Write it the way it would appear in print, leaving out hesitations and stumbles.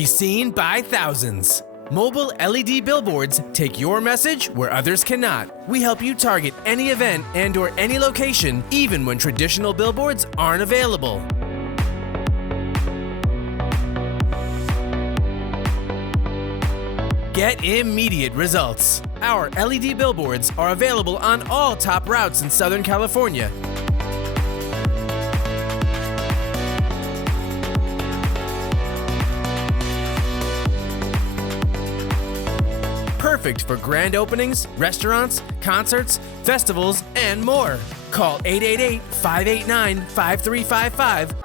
be seen by thousands. Mobile LED billboards take your message where others cannot. We help you target any event and/or any location, even when traditional billboards aren't available. Get immediate results. Our LED billboards are available on all top routes in Southern California. Perfect for grand openings, restaurants, concerts, festivals, and more. Call 888-589-5355